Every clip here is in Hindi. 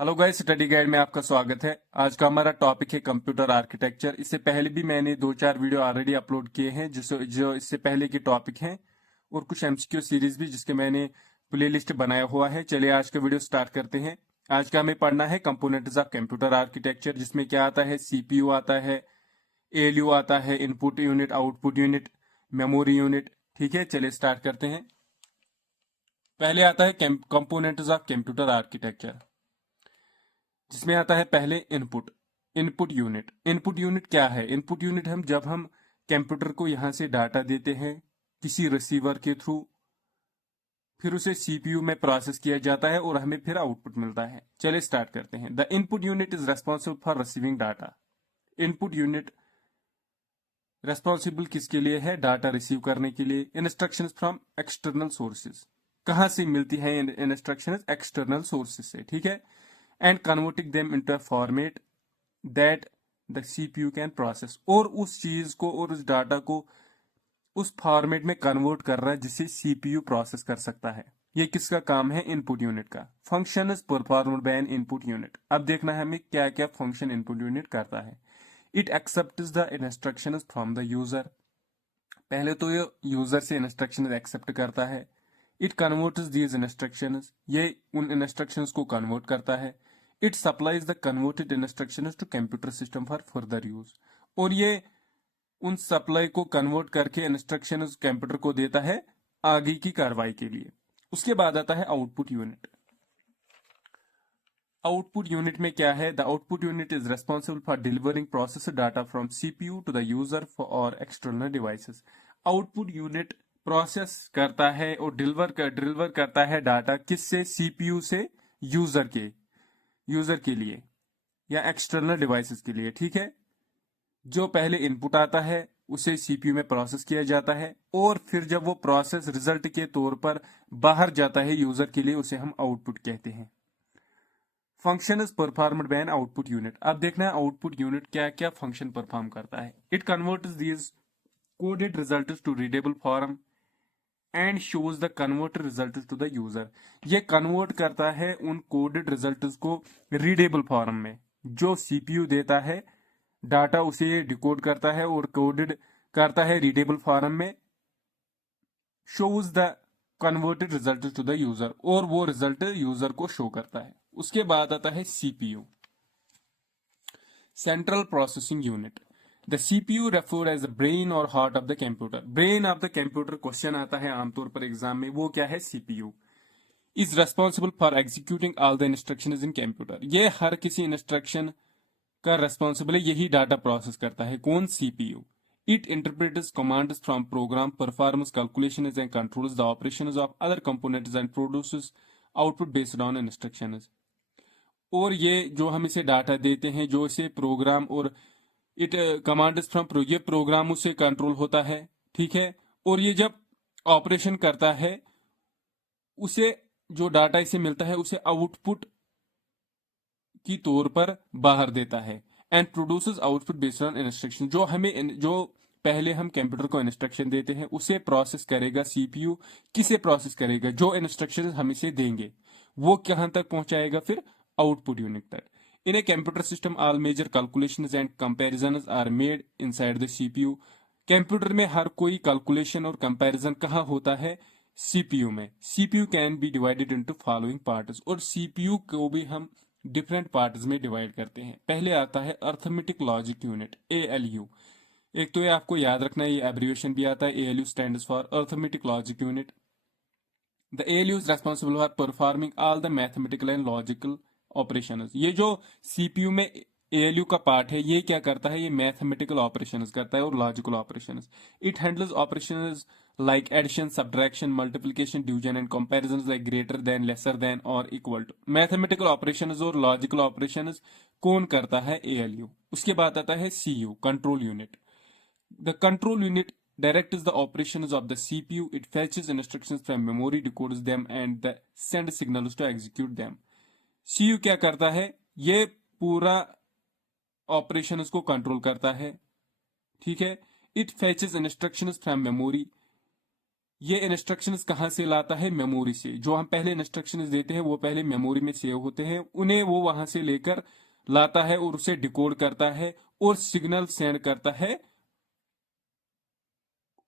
हेलो गाइस, स्टडी गाइड में आपका स्वागत है। आज का हमारा टॉपिक है कंप्यूटर आर्किटेक्चर। इससे पहले भी मैंने 2-4 वीडियो ऑलरेडी अपलोड किए हैं जो इससे पहले के टॉपिक हैं, और कुछ एमसीक्यू सीरीज भी जिसके मैंने प्लेलिस्ट बनाया हुआ है। चलिए आज का वीडियो स्टार्ट करते हैं। आज का हमें पढ़ना है कंपोनेंट्स ऑफ कंप्यूटर आर्किटेक्चर, जिसमें क्या आता है, सीपीयू आता है, एएलयू आता है, input unit, output unit, memory unit. ठीक है, चलिए स्टार्ट करते हैं। पहले आता है कंपोनेंट्स ऑफ कंप्यूटर आर्किटेक्चर, जिसमें आता है पहले इनपुट यूनिट। इनपुट यूनिट क्या है? इनपुट यूनिट जब हम कंप्यूटर को यहां से डाटा देते हैं किसी रिसीवर के थ्रू, फिर उसे सीपीयू में प्रोसेस किया जाता है और हमें फिर आउटपुट मिलता है। चलिए स्टार्ट करते हैं। The input unit is responsible for receiving data. Input unit responsible किसके लिए है? डाटा रिसीव करने के लिए। इंस्ट्रक्शंस फ्रॉम एक्सटर्नल सोर्सेज, कहां से मिलती है इंस्ट्रक्शंस? एक्सटर्नल सोर्सेज से। ठीक है। And converting them into a format that the CPU can process, और उस चीज को और उस डाटा को उस फॉर्मेट में कन्वर्ट कर रहा है जिसे सीपीयू प्रोसेस कर सकता है। ये किसका काम है? इनपुट यूनिट का। Function is performed by N input unit. अब देखना है हमें क्या क्या फंक्शन इनपुट यूनिट करता है। It accepts the instructions from the user. पहले तो ये यूजर से इंस्ट्रक्शन एक्सेप्ट करता है। इट कन्वर्ट्स दीज इंस्ट्रक्शंस, ये उन इंस्ट्रक्शंस को कन्वर्ट करता है। It supplies the converted instructions to computer system for further use, और ये उन सप्लाई को कन्वर्ट करके इंस्ट्रक्शंस कंप्यूटर को देता है आगे की कार्रवाई के लिए। उसके बाद आता है आउटपुट यूनिट। आउटपुट यूनिट में क्या है? The output unit is responsible for delivering process data from CPU to the user और external devices. Output unit process करता है और डिलीवर करता है डाटा किससे? सीपीयू से यूजर के लिए या एक्सटर्नल डिवाइसेस के लिए। ठीक है। जो पहले इनपुट आता है उसे सीपीयू में प्रोसेस किया जाता है, और फिर जब वो प्रोसेस रिजल्ट के तौर पर बाहर जाता है यूजर के लिए, उसे हम आउटपुट कहते हैं। Function is performed by an output unit. अब देखना है आउटपुट यूनिट क्या क्या फंक्शन परफॉर्म करता है। It converts these coded results to readable form and shows the converted results to the user. ये कन्वर्ट करता है उन कोडेड रिजल्ट्स को रीडेबल फॉर्म में। जो सीपीयू देता है डाटा उसे डिकोड करता है और कोडेड करता है रीडेबल फॉर्म में, shows the converted result to the user, और वो रिजल्ट यूजर को शो करता है। उसके बाद आता है CPU, central processing unit. The CPU referred as the brain और heart of the computer. Brain of the computer question आता है आमतौर पर एग्जाम में, वो क्या है? CPU is responsible for executing all the instruction in computer. ये हर किसी इंस्ट्रक्शन का रेस्पॉन्सिबल है, यही डाटा प्रोसेस करता है। कौन? CPU. It interprets commands from program, performs calculations and controls the operations of other components and produces output based on instructions. और ये जो हम इसे डाटा देते हैं, जो इसे प्रोग्राम और इट कमांड्स फ्रॉम ये प्रोग्राम से कंट्रोल होता है। ठीक है। और ये जब ऑपरेशन करता है, उसे जो डाटा इसे मिलता है उसे आउटपुट की तौर पर बाहर देता है। And produces output based on instruction. जो पहले हम कंप्यूटर को इंस्ट्रक्शन देते हैं उसे प्रोसेस करेगा सीपीयू। किसे प्रोसेस करेगा? जो इंस्ट्रक्शन हम इसे देंगे वो कहां तक पहुंचाएगा? फिर आउटपुट यूनिट तक। In a computer system all major calculations and comparisons are made inside the CPU. Computer में हर कोई कैलकुलेशन और कंपैरिजन कहां होता है? सीपीयू में। CPU can be divided into following parts, और सीपीयू को भी हम डिफरेंट पार्ट्स में डिवाइड करते हैं। पहले आता है अर्थमेटिक लॉजिक यूनिट, एएलयू। एक तो ये आपको याद रखना है, ये एब्रिविएशन भी आता है। ALU stands for arithmetic logic unit. The ALU is responsible for performing all the mathematical and logical operations. ये जो सीपीयू में एएलयू का पार्ट है, ये क्या करता है? ये मैथमेटिकल ऑपरेशंस करता है और logical operations. It handles operations like addition, subtraction, multiplication, division and comparisons like greater than, lesser than और equal to। मैथमेटिकल ऑपरेशंस और लॉजिकल ऑपरेशंस कौन करता है? एएलयू। उसके बाद आता है CU, control unit. The control unit directs the operations of the CPU. It fetches instructions from memory, decodes them and sends signals to execute them। CU क्या करता है? ये पूरा ऑपरेशन को कंट्रोल करता है। ठीक है। It fetches instructions from memory. ये इंस्ट्रक्शंस कहाँ से लाता है? मेमोरी से। जो हम पहले इंस्ट्रक्शंस देते हैं वो पहले मेमोरी में सेव होते हैं, उन्हें वो वहां से लेकर लाता है और उसे डिकोड करता है और सिग्नल सेंड करता है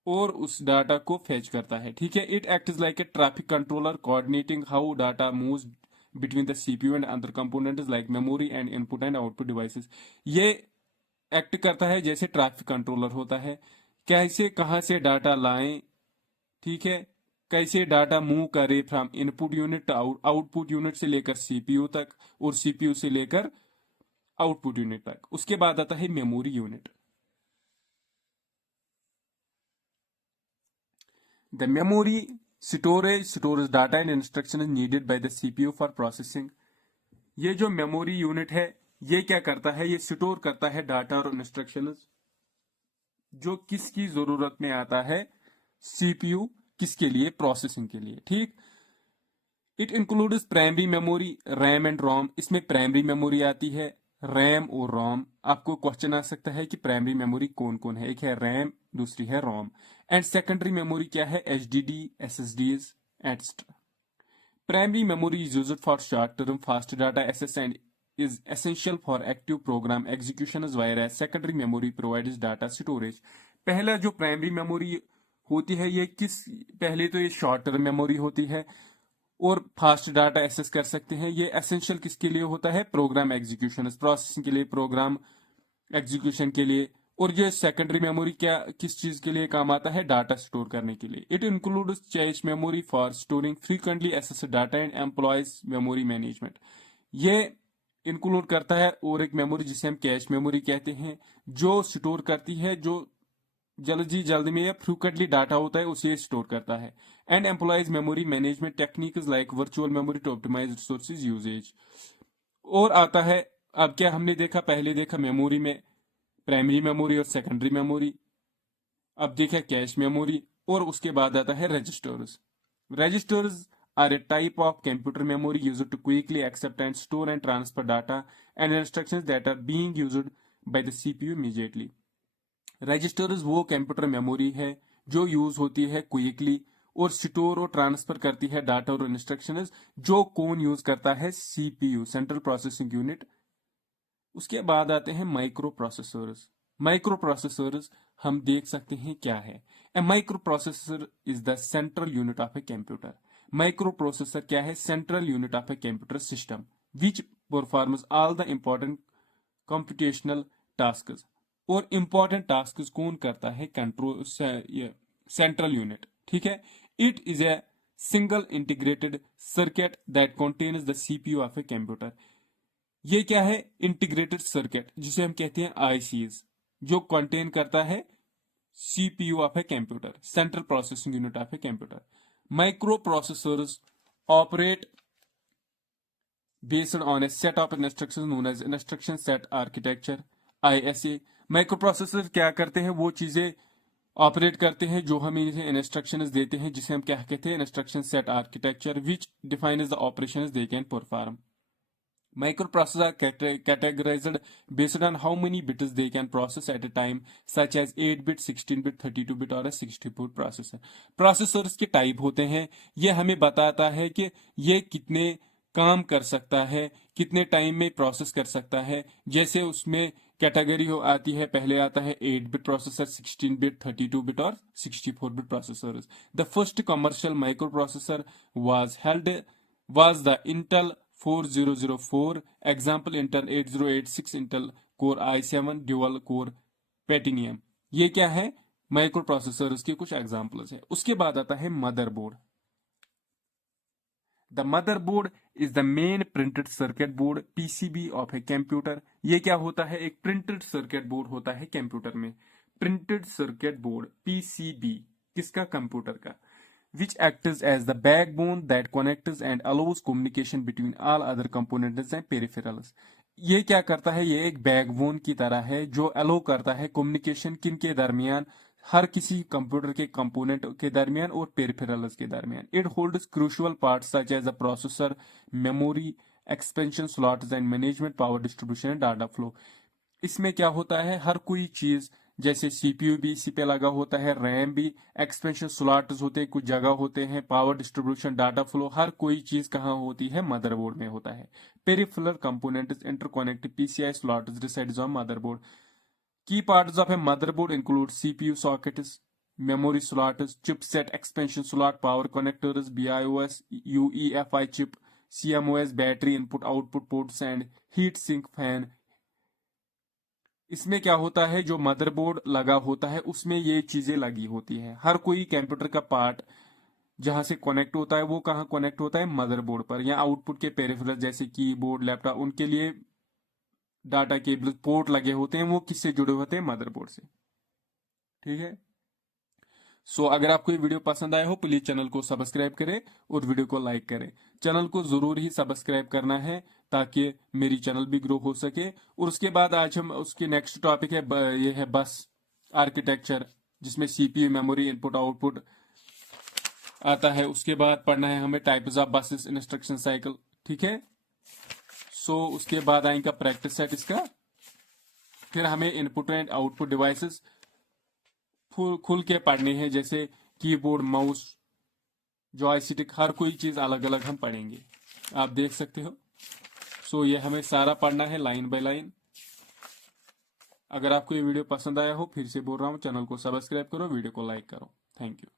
और उस डाटा को फेच करता है। ठीक है, it act is like a traffic controller coordinating how data moves between the CPU and other components like memory and input and output devices. ये एक्ट करता है जैसे ट्रैफिक कंट्रोलर होता है, कैसे कहाँ से डाटा लाएं, ठीक है, कैसे डाटा मूव करे from input unit output unit से लेकर सीपीयू तक और सीपीयू से लेकर आउटपुट यूनिट तक। उसके बाद आता है memory unit. The memory storage data and instruction needed by the CPU for processing. ये जो मेमोरी यूनिट है ये क्या करता है? ये स्टोर करता है डाटा और इंस्ट्रक्शंस जो किसकी जरूरत में आता है? सीपीयू। किसके लिए? प्रोसेसिंग के लिए। ठीक, it includes primary memory, RAM and ROM. इसमें प्राइमरी मेमोरी आती है, रैम और रोम। आपको क्वेश्चन आ सकता है कि प्राइमरी मेमोरी कौन कौन है? एक है रैम, दूसरी है रोम। एंड सेकेंडरी मेमोरी क्या है? HDD, SSDs etcetera. Primary memory is used for short term fast data access and is essential for active program execution whereas secondary memory provides data storage। पहला जो प्राइमरी मेमोरी होती है ये किस, पहले तो ये शॉर्ट टर्म मेमोरी होती है और फास्ट डाटा एक्सेस कर सकते हैं। ये एसेंशियल किसके लिए होता है? प्रोग्राम एग्जीक्यूशन, प्रोसेसिंग के लिए, प्रोग्राम एग्जीक्यूशन के लिए। और ये सेकेंडरी मेमोरी क्या, किस चीज के लिए काम आता है? डाटा स्टोर करने के लिए। It includes cache memory for storing frequently access data and employs memory management. ये इंक्लूड करता है और एक मेमोरी जिसे हम कैश मेमोरी कहते हैं, जो स्टोर करती है, जो जल्दी में या फ्रीक्वेंटली डाटा होता है उसे स्टोर करता है। And employs memory management techniques like virtual memory to optimize resources usage. और आता है, अब क्या हमने देखा? पहले देखा मेमोरी में प्राइमरी मेमोरी और सेकेंडरी मेमोरी, अब देखा कैश मेमोरी, और उसके बाद आता है registers. Registers are a type of computer memory used to quickly accept and store and transfer data and instructions that are being used by the CPU immediately। Registers वो कंप्यूटर मेमोरी है जो यूज होती है क्विकली और स्टोर और ट्रांसफर करती है डाटा और इंस्ट्रक्शंस, जो कौन यूज करता है? CPU, central processing unit. उसके बाद आते हैं माइक्रो प्रोसेसर्स। माइक्रो प्रोसेसर्स हम देख सकते हैं क्या है। A microprocessor is the central unit of a computer. Microprocessor क्या है? Central unit of a computer system which performs all the important computational tasks. और इंपॉर्टेंट टास्क्स कौन करता है? Control central unit. ठीक है, it is a single integrated circuit that contains the CPU of a computer. ये क्या है? इंटीग्रेटेड सर्किट, जिसे हम कहते हैं आईसीज, जो कंटेन करता है CPU of a computer, central processing unit of a computer. Micro processors operate based on a set of instructions known as instruction set architecture, ISA। Micro processor क्या करते हैं? वो चीजें ऑपरेट करते हैं जो हम इन्हें इंस्ट्रक्शंस देते हैं, जिसे हम क्या कहते हैं? Instruction set architecture which defines the operations they can perform. Microprocessors are categorized based on how many bits they can process at a time, such as 8-bit, 16-bit, 32-bit और 64-bit processor। प्रोसेसर्स के टाइप होते हैं, ये हमें बताता है कि ये कितने काम कर सकता है, कितने टाइम में प्रोसेस कर सकता है। जैसे उसमें कैटेगरी हो आती है, पहले आता है 8-bit प्रोसेसर, 16-bit, 32-bit और 64-bit processors. The first commercial micro processor was the Intel 4004, example Intel 8086, Intel Core i7 Dual Core Platinum। ये क्या है? माइक्रो प्रोसेसर्स के कुछ एग्जांपल्स है। उसके बाद आता है motherboard. The motherboard is the main printed circuit board PCB of a computer. ये क्या होता है? एक प्रिंटेड सर्किट बोर्ड होता है कंप्यूटर में। प्रिंटेड सर्किट बोर्ड पीसीबी किसका? कंप्यूटर का। which acts as the backbone that connects and allows communication between all other components and peripherals। ये क्या करता है? ये एक बैकबोन की तरह है जो अलो करता है कम्युनिकेशन किन के दरमियान? हर किसी कंप्यूटर के कंपोनेंट के दरमियान और पेरिफेरल्स के दरमियान। It holds crucial parts such as the processor, memory, expansion slots and management, power distribution and data flow. इसमें क्या होता है? हर कोई चीज जैसे सीपीयू भी इसी पे लगा होता है, रैम भी, एक्सपेंशन स्लॉट्स होते हैं, कुछ जगह होते हैं, पावर डिस्ट्रीब्यूशन, डाटा फ्लो, हर कोई चीज कहाँ होती है, मदरबोर्ड में होता है। Peripheral components interconnected PCI slots resides on motherboard. Key parts of a motherboard include CPU sockets, memory slots, chipset expansion slot, power connectors, BIOS, UEFI chip, CMOS, battery input output ports and heat sink fan। इसमें क्या होता है, जो मदरबोर्ड लगा होता है उसमें ये चीजें लगी होती है। हर कोई कंप्यूटर का पार्ट जहां से कनेक्ट होता है वो कहाँ कनेक्ट होता है, मदरबोर्ड पर, या आउटपुट के पेरिफेरल जैसे कीबोर्ड, लैपटॉप, उनके लिए डाटा केबल पोर्ट लगे होते हैं, वो किससे जुड़े होते हैं, मदरबोर्ड से। ठीक है। अगर आपको ये वीडियो पसंद आया हो प्लीज चैनल को सब्सक्राइब करें और वीडियो को लाइक करें। चैनल को जरूर ही सब्सक्राइब करना है ताकि मेरी चैनल भी ग्रो हो सके। और उसके बाद आज हम उसके नेक्स्ट टॉपिक है ये है बस आर्किटेक्चर, जिसमें सीपीयू, मेमोरी, इनपुट आउटपुट आता है। उसके बाद पढ़ना है हमें types of buses, instruction cycle. ठीक है। उसके बाद आएगा प्रैक्टिस सेट इसका। फिर हमें इनपुट एंड आउटपुट डिवाइसेस खुल के पढ़ने हैं, जैसे कीबोर्ड, माउस, जॉयस्टिक, हर कोई चीज अलग अलग हम पढ़ेंगे, आप देख सकते हो। ये हमें सारा पढ़ना है लाइन बाय लाइन। अगर आपको ये वीडियो पसंद आया हो, फिर से बोल रहा हूँ, चैनल को सब्सक्राइब करो, वीडियो को लाइक करो। Thank you.